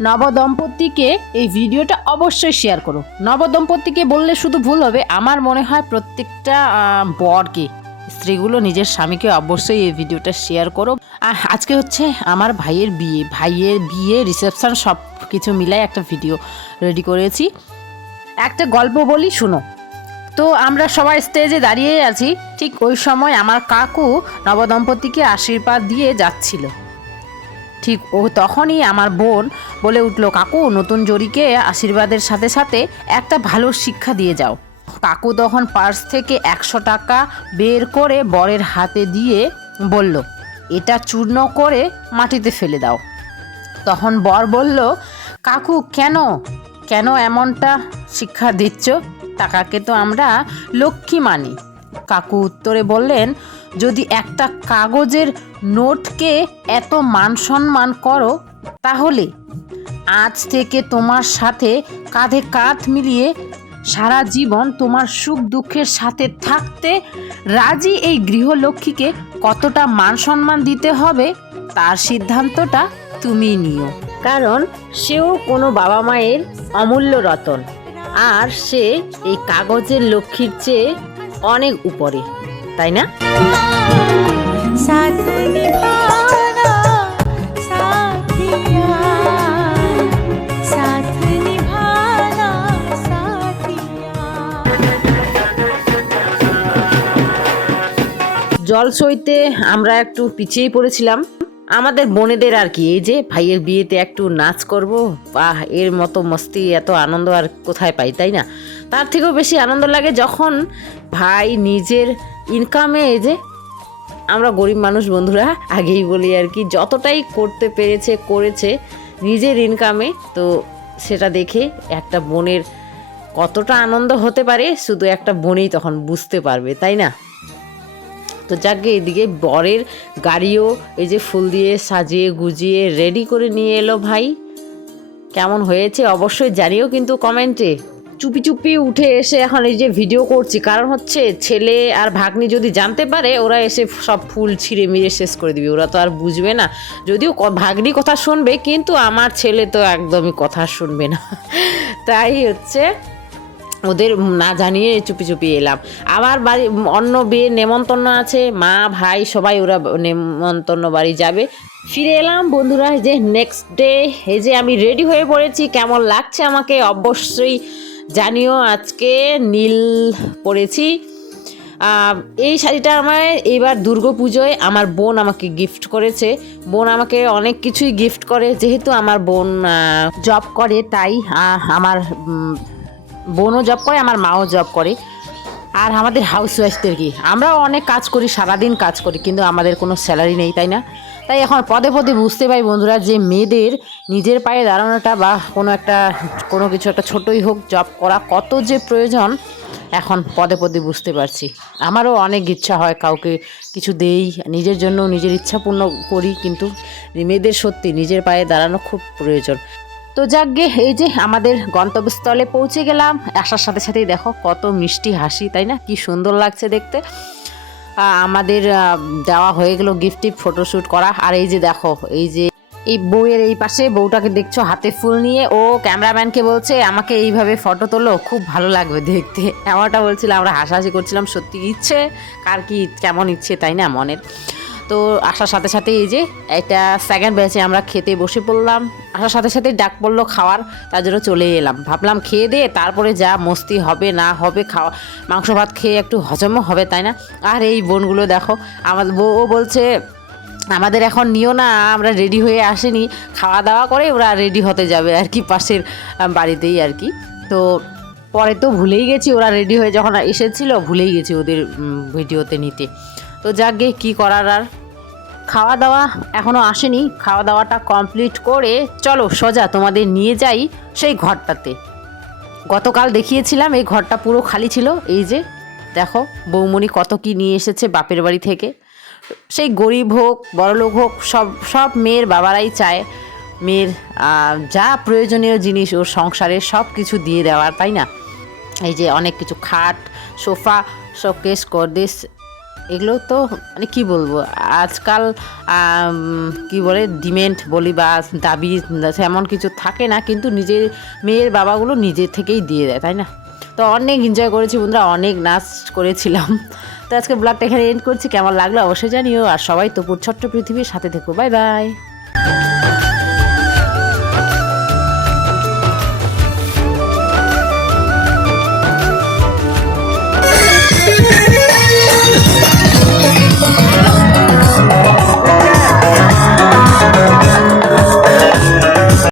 নবদম্পতিকে এই ভিডিওটা অবশ্যই শেয়ার করো। নবদম্পতিকে বললে শুধু ভুল হবে, আমার মনে হয় প্রত্যেকটা বরকে, স্ত্রীগুলো নিজের স্বামীকে অবশ্যই এই ভিডিওটা শেয়ার করো। আজকে হচ্ছে আমার ভাইয়ের বিয়ে ভাইয়ের বিয়ে রিসেপশন সব কিছু মিলাই একটা ভিডিও রেডি করেছি। একটা গল্প বলি, শুনো। তো আমরা সবাই স্টেজে দাঁড়িয়ে আছি, ঠিক ওই সময় আমার কাকু নবদম্পতিকে আশীর্বাদ দিয়ে যাচ্ছিল। ঠিক ও তখনই আমার বোন বলে উঠল, কাকু, নতুন জরিকে আশীর্বাদের সাথে সাথে একটা ভালো শিক্ষা দিয়ে যাও। কাকু তখন পার্স থেকে একশো টাকা বের করে বরের হাতে দিয়ে বলল, এটা চূর্ণ করে মাটিতে ফেলে দাও। তখন বর বলল, কাকু, কেন? কেন এমনটা শিক্ষা দিচ্ছ? টাকাকে তো আমরা লক্ষ্মী মানি। কাকু উত্তরে বললেন যদি একটা কাগজের নোটকে এত মান সম্মান করো, তাহলে আজ থেকে তোমার সাথে কাঁধে কাঁধ মিলিয়ে সারা জীবন তোমার সুখ দুঃখের সাথে থাকতে রাজি এই গৃহলক্ষ্মীকে কতটা মান সম্মান দিতে হবে, তার সিদ্ধান্তটা তুমি নিও। কারণ সেও কোনো বাবা মায়ের অমূল্য রতন, আর সে এই কাগজের লক্ষ্মীর চেয়ে অনেক উপরে। তাই না? জল সইতে আমরা একটু পিছিয়ে পড়েছিলাম। আমাদের বোনেদের আর কি, এই যে ভাইয়ের বিয়েতে একটু নাচ করব, বাহ, এর মতো মস্তি, এত আনন্দ আর কোথায় পাই, তাই না? তার থেকেও বেশি আনন্দ লাগে যখন ভাই নিজের ইনকামে যে আমরা গরিব মানুষ বন্ধুরা, আগেই বলি আর কি, যতটাই করতে পেরেছে, করেছে নিজের ইনকামে তো সেটা দেখে একটা বোনের কতটা আনন্দ হতে পারে, শুধু একটা বোনেই তখন বুঝতে পারবে, তাই না? তো যাকে এদিকে বরের গাড়িও এই যে ফুল দিয়ে সাজিয়ে গুজিয়ে রেডি করে নিয়ে এলো ভাই। কেমন হয়েছে অবশ্যই জানিও কিন্তু কমেন্টে চুপি চুপি উঠে এসে এখন এই যে ভিডিও করছি। কারণ হচ্ছে ছেলে আর ভাগ্নি যদি জানতে পারে, ওরা এসে সব ফুল ছিঁড়ে মিড়ে শেষ করে দিবে। ওরা তো আর বুঝবে না। যদিও ভাগ্নি কথা শুনবে, কিন্তু আমার ছেলে তো একদমই কথা শুনবে না। তাই হচ্ছে ওদের না জানিয়ে চুপি চুপি এলাম। আবার বাড়ি, অন্য বিয়ে নেমন্তন্ন আছে। মা, ভাই সবাই ওরা নেমন্তন্ন বাড়ি যাবে। ফিরে এলাম বন্ধুরা যে নেক্সট ডে এই যে আমি রেডি হয়ে পড়েছি। কেমন লাগছে আমাকে? অবশ্যই জানিও আজকে নীল পরেছি। এই শাড়িটা আমার এইবার দুর্গা পুজোয় আমার বোন আমাকে গিফট করেছে। বোন আমাকে অনেক কিছুই গিফট করে, যেহেতু আমার বোন জব করে, তাই আমার বোনও জব করে, আমার মাও জব করে। আর আমাদের হাউস ওয়াইফদের কি? আমরাও অনেক কাজ করি, সারাদিন কাজ করি, কিন্তু আমাদের কোনো স্যালারি নেই, তাই না? তাই এখন পদে পদে বুঝতে পাই বন্ধুরা যে মেয়েদের নিজের পায়ে দাঁড়ানোটা বা কোনো একটা, কোনো কিছু একটা ছোটোই হোক জব করা কত যে প্রয়োজন, এখন পদে পদে বুঝতে পারছি। আমারও অনেক ইচ্ছা হয় কাউকে কিছু দেই, নিজের জন্য নিজের ইচ্ছা পূর্ণ করি, কিন্তু মেয়েদের সত্যি নিজের পায়ে দাঁড়ানো খুব প্রয়োজন। তো যাকগে এই যে আমাদের গন্তব্যস্থলে পৌঁছে গেলাম। আসার সাথে সাথেই দেখো কত মিষ্টি হাসি, তাই না? কি সুন্দর লাগছে দেখতে। আমাদের দেওয়া হয়ে গেল গিফট ফটোশ্যুট করা। আর এই যে দেখো, এই যে এই বউয়ের এই পাশে বউটাকে দেখছ হাতে ফুল নিয়ে। ও ক্যামেরাম্যানকে বলছে, আমাকে এইভাবে ফটো তোলো, খুব ভালো লাগবে দেখতে। এমনটা বলছিল, আমরা হাসাহাসি করছিলাম, সত্যি ইচ্ছে, কার কি কেমন ইচ্ছে, তাই না, মনের? তো আসার সাথে সাথে এই যে এটা সেকেন্ড ব্যাচে আমরা খেতে বসে পড়লাম। আসার সাথে সাথে ডাক পড়ল খাওয়ার, তার জন্য চলে এলাম। ভাবলাম খেয়ে দিয়ে তারপরে যা মস্তি হবে না হবে খাওয়া, মাংস ভাত খেয়ে একটু হজমও হবে, তাই না? আর এই বোনগুলো দেখো আমার ও বলছে, আমাদের এখন নিও না, আমরা রেডি হয়ে আসেনি। খাওয়া দাওয়া করে ওরা রেডি হতে যাবে আর কি পাশের বাড়িতেই আর কি। তো পরে তো ভুলেই গেছি, ওরা রেডি হয়ে যখন এসেছিল, ভুলেই গেছি ওদের ভিডিওতে নিতে। তো যাকে কি করার আর? খাওয়া দাওয়া এখনও আসেনি, খাওয়া দাওয়াটা কমপ্লিট করে চলো সোজা তোমাদের নিয়ে যাই সেই ঘরটাতে। গতকাল দেখিয়েছিলাম এই ঘরটা পুরো খালি ছিল, এই যে দেখো বৌমণি কত কি নিয়ে এসেছে বাপের বাড়ি থেকে। সেই গরিব হোক, বড়লোক হোক, সব সব মেয়ের বাবারাই চায়। মেয়ের যা প্রয়োজনীয় জিনিস ওর সংসারে সব কিছু দিয়ে দেওয়ার তাই না? এই যে অনেক কিছু খাট, সোফা, শোকেস, করদেশ এগুলো তো মানে কী বলব, আজকাল কি বলে ডিমেন্ট বলি বা দাবি এমন কিছু থাকে না, কিন্তু নিজের মেয়ের বাবাগুলো নিজের থেকেই দিয়ে দেয়, তাই না? তো অনেক এনজয় করেছি বন্ধুরা, অনেক নাচ করেছিলাম। তো আজকে ব্লগটা এখানে এন্ড করছি, কেমন লাগল অবশ্যই জানিও, আর সবাই তো ছোট্ট পৃথিবীর সাথে থেকো বাই বাই